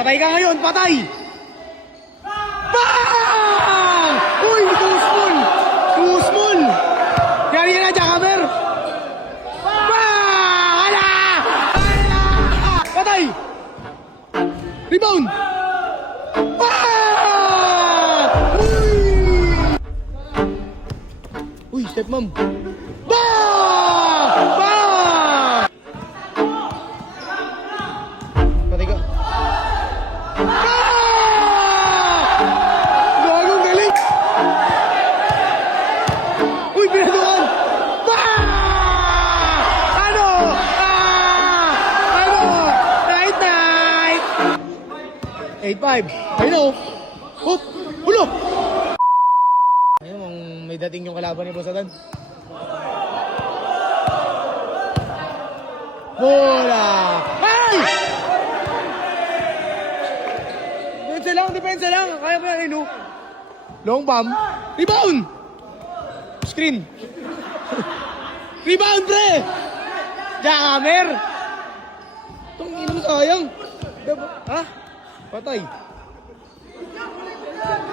Patay ka ngayon, patay! Bang! Uy, too small! Too small! Yari na, jackhammer! Bang! Hala! Hala! Patay! Rebound! Bang! Uy! Uy, step mom! Bang! Bang! Patay ka. Gagong galing! Uy, pinaduan! Ano? Ano? Night, night! 8-5. Ayun o. Hoop! Hulo! Ayun, may dating yung kalaban ni Boss Adan. Bola! Ay! Depensa lang. Kaya pa yan, Inu. Long bomb. Rebound! Screen. Rebound, pre! Jackhammer! Itong ino sayang. Ha? Patay.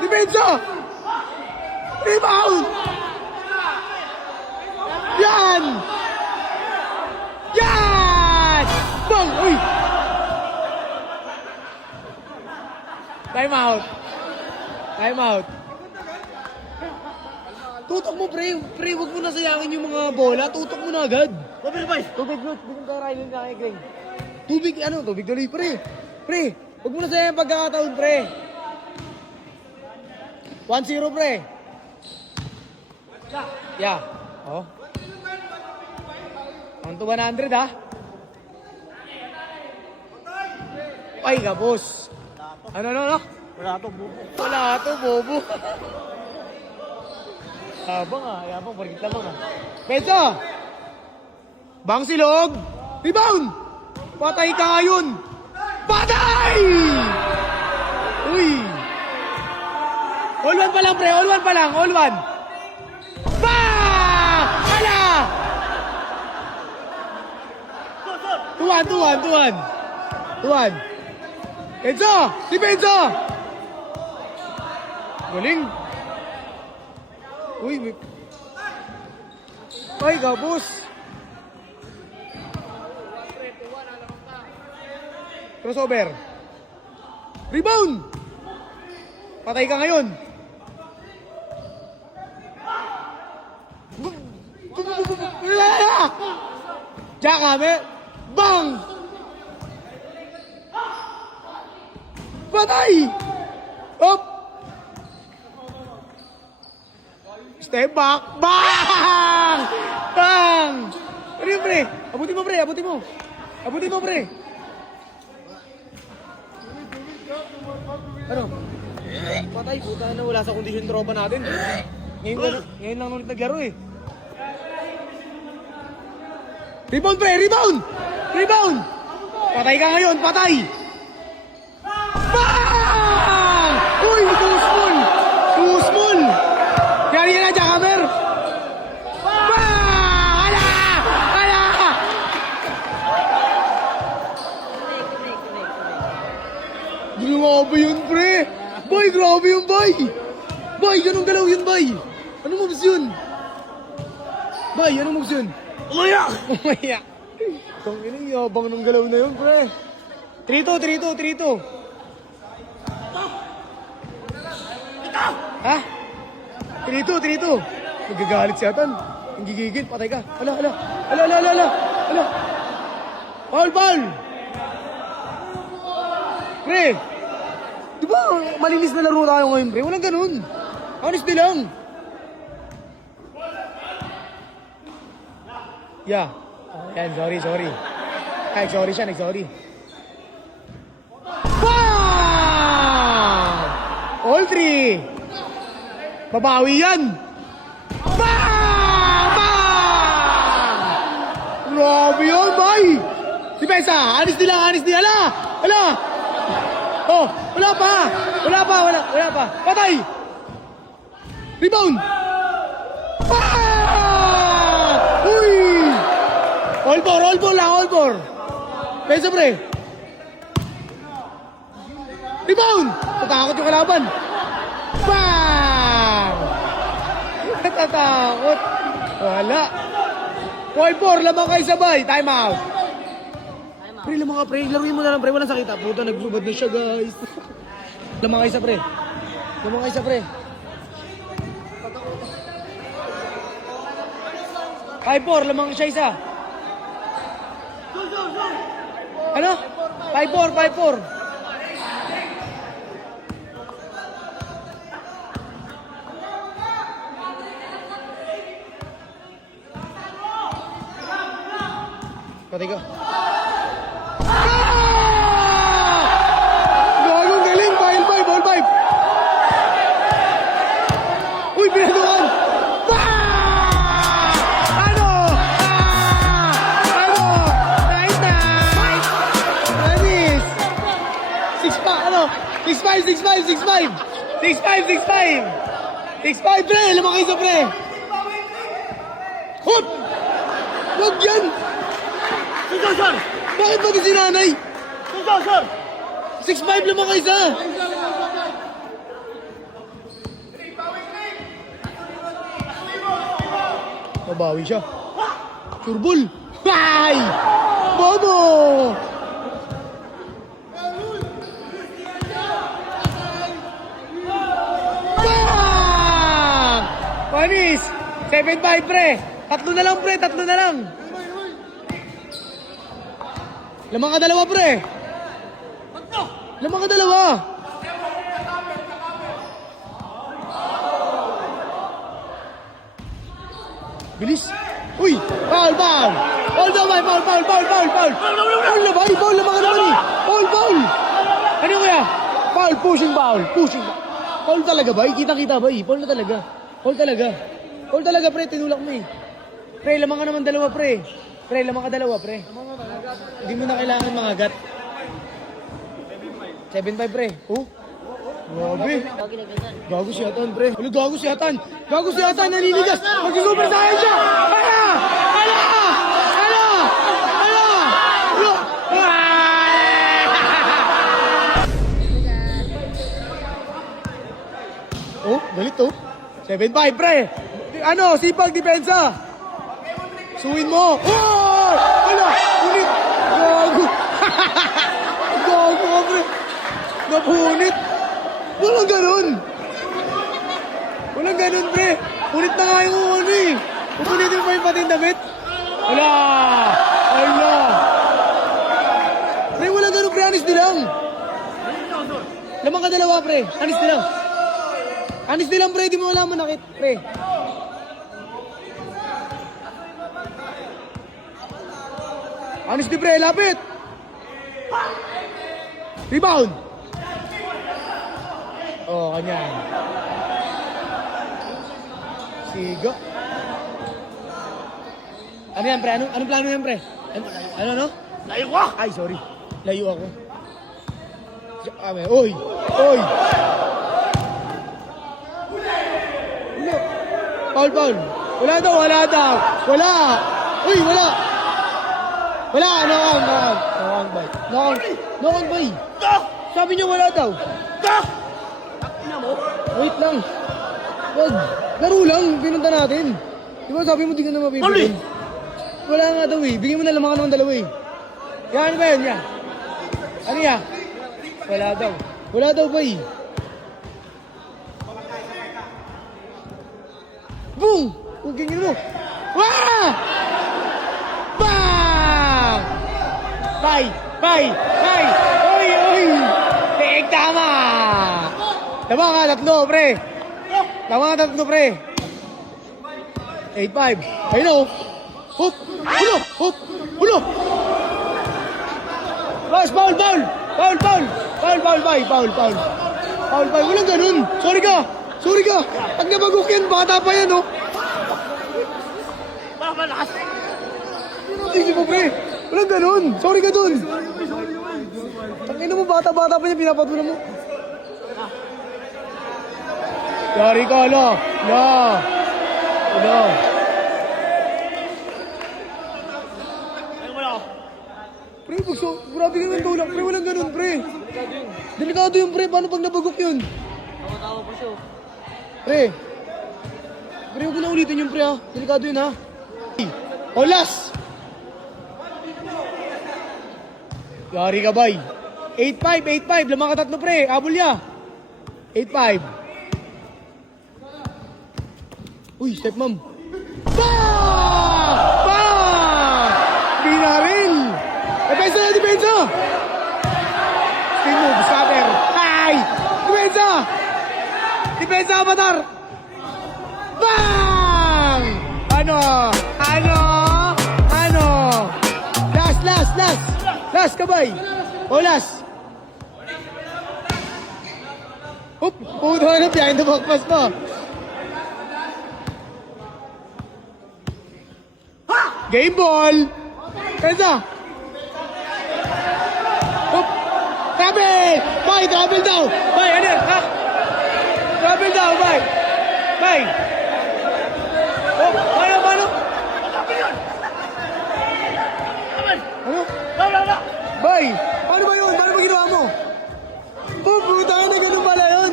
Depensa! Rebound! Yan! Yan! Bang! Uy! Time out. Time out. Tutok mo, pre. Pre, huwag mo na sayangin yung mga bola. Tutok mo na agad. Tubig, boys. Tubig, good. Bigyan ka rin kay Greg. Tubig, ano? Tubig tuloy, pre. Pre, huwag mo na sayangin pagkakataon, pre. 1-0, pre. Yeah. Oh. On to 100, ha? Ay, kapos. Ano? Wala to, bubo. Wala to, bobo. Habang yabang, parigit lamang Peso! Bang silog! Rebound! Patay ka ngayon! Patay! Uy! All one pa lang, pre. All one pa lang. All one. Bang! Hala! 2-1. Enzo! Si Benzo! Galing! Uy, ay, gabos! Crossover! Rebound! Patay ka ngayon! Jackhammer! Bang! Patay! Up! Step back! Bang! Bang! Ano yun, pre? Abutin mo, pre! Ano? Patay, puta na, wala sa kondisyon tropa natin. Ngayon lang ulit naglaro eh. Rebound, pre! Rebound! Patay ka ngayon, patay! Bang! Uy, too small! Yari na, jackhammer! Bang! Hala! Grabe yun, pre! Boy, grabe yun, boy! Boy, ganun galaw yun, boy! Anong moves yun? Boy, anong moves yun? Umayak! Itong inang yabang ng galaw na yun, pre! 3-2. Ha? 3-2. Nagagalit si Atan. Ang gigigil, patay ka. Ala. Foul! Pre, di ba malinis na laro tayo ngayon, pre? Walang ganun. Honestly lang. Yeah. Yan, sorry. Ay, sorry siya, nag-sorry. Bang! All three. Babawi yan. Bang! Grabe yun, boy! Depensa! Anis nila! Ala! Oh! Wala pa! Patay! Rebound! Uy! All four! Pensa, pre! Rebound! Tatakot yung kalaban. Bang! Natatakot. Wala. 4-4, lamang kayo sabay. Time out. Pre, lamang ka, pre. Laruin mo na lang, pre. Walang sakit. Puta, nagsubad na siya, guys. Lamang kayo sa pre. Lamang kayo sa pre. 5-4, lamang siya isa. Ano? 5-4, 5-4. Patay ka. Gagong galing, ball 5. Uy, pinadukan. Ano? Nice. Anis. 6-5, pre. Lamang kayo sa pre. Hop! Wag yan. Sir! Bakit ba si nanay? Sir! 6'5 lamang kayo isa. Mabawi siya. Surbol. Ay! Bobo! Bang! Panis! 7-5 pre. Tatlo na lang pre, tatlo na lang. Lamang ka dalawa, pre. Lamang ka dalawa. Bilis. Uy! Foul! Foul daw, bay! Foul! Foul na, bay! Foul lamang ka naman eh! Foul! Ano kaya? Foul! Pushing foul! Foul talaga, bay! Kita-kita, bay! Foul na talaga. Foul talaga, pre! Tinulak mo eh. Pre, lamang ka naman dalawa, pre. Pre, lamang ka dalawa, pre. Hindi mo na kailangan mangagat. 7-5, pre. Oh? Grabe. Gago si Atan, pre. Ano gago si Atan? Naniligas. Mag-super saiyan siya. Hala! Oh, galit to. 7-5, pre. Ano, sipag depensa. Suwin mo. Oh! Hala! Punit! Gago! Gago ka, pre! Napunit! Walang ganun, pre! Punit na nga yung ano eh! Pupunitin mo pa yung pati yung damit? Hala! Pre, walang ganun, pre! Honest nilang! Lamang ka dalawa, pre! Honest nilang, pre! Di mo alam manakit, pre! Honesty, pre, lapit! Rebound! Oh, kanyan. Sigo. Ano yan, pre? Anong plano yan, pre? Ano? Layo ko! Ay, sorry. Layo ako. Oy! Foul. Wala daw. Uy, wala! Wala, no on, bay. Sabi niya wala daw. Wait lang. Wag. Laro lang, pinunta natin. Di ba sabi mo di ka na mabibigyan? Wala nga daw eh. Bigyan mo na lamang ka naman dalawa eh. Yan, ano ba yun? Yan. Ano yan? Wala daw ba eh. Boom! Ugingin mo. Wah! Bang! Bay! Oy! Tek, tama! Tama ka, tatlo, pre. 8-5. Ayun o. Hup! Hulo! Last foul! Foul, walang ganun. Sorry ka. Pag nabagok yan, bata pa yan, oh. Malakas! Sige mo, pre. Walang ganun. Sorry ka dun. Tangina mo, bata pa niya, pinapatulan mo. Sorry ka, ala. Pre, grabe ka ng tulak, pre. Walang ganun, pre. Delikado yun, pre. Paano pag nabagok yun? Tawa-tawa po siya. Pre. Pre, huwag ko na ulitin yun, pre, ha? Delikado yun, ha? O, last! Yari ka, bay. 8-5, 8-5. Lamang ka tatlo, pre. Abol niya. 8-5. Uy, step mom. Bang! Bang! Di na rin. Depensa na, depensa! Spin move, scatter. Ay! Depensa! Depensa, Avatar! Bang! Ano? Ano? Ano? Last, last, last! Last, kabay! O, last! Oop! Puto na, behind the back pass pa. Game ball! Pensa! Oop! Travel! Bay! Travel daw! Bay! Ano yan? Ha? Travel daw! Bay! Bay! Oh! Paano? Paano? Ano? Wala! Bay! Paano ba yun? Paano ba ginawa mo? Oh, puta na, ganun pala yun.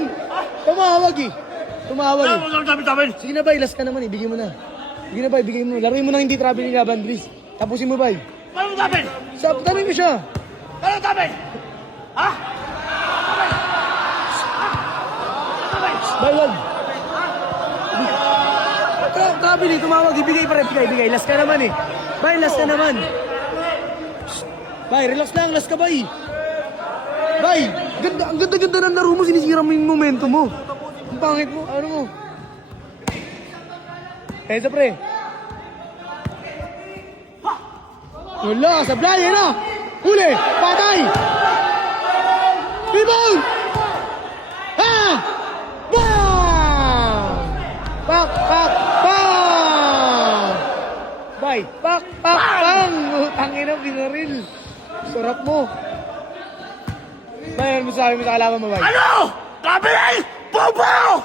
Tumawag eh. Tumawag eh. Tabi! Sige na, Bay. Last ka naman eh. Bigyan mo na. Sige na, Bay. Bigyan mo. Laruin mo na hindi traveling laban, please. Tapusin mo, Bay. Paano tabi? Tabi mo siya. Paano tabi? Ha? Bay, wag. Travel eh. Tumawag. Ibigay pa rin. Bigay. Last ka naman eh. Bay, last ka naman. Bay, relax lang. Last ka, Bay. Bay, ang ganda-ganda ng laro mo. Sinisira mo yung momento mo. Ang pangit mo. Ano mo? Pensa, pre. Wala, sablay, yan na. Huli, patay. Rebound! Ha! Bang! Pak! Bay, pak! Bang! Tangin na, binaril. Sarap mo. Bay, ano mo sa kalaban mo, Bay? Ano? Tabi! Bobo!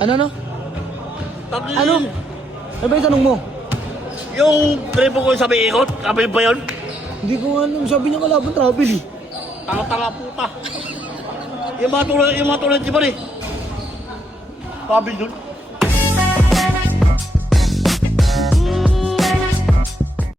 Ano? Tabi! Ano? Ano ba yung tanong mo? Yung tripo ko sa may ikot, tabi ba yun? Hindi ko alam. Sabi niya kalaban travel eh. Tanga-tanga puta. Yung mga tulad di ba rin? Tabi dun?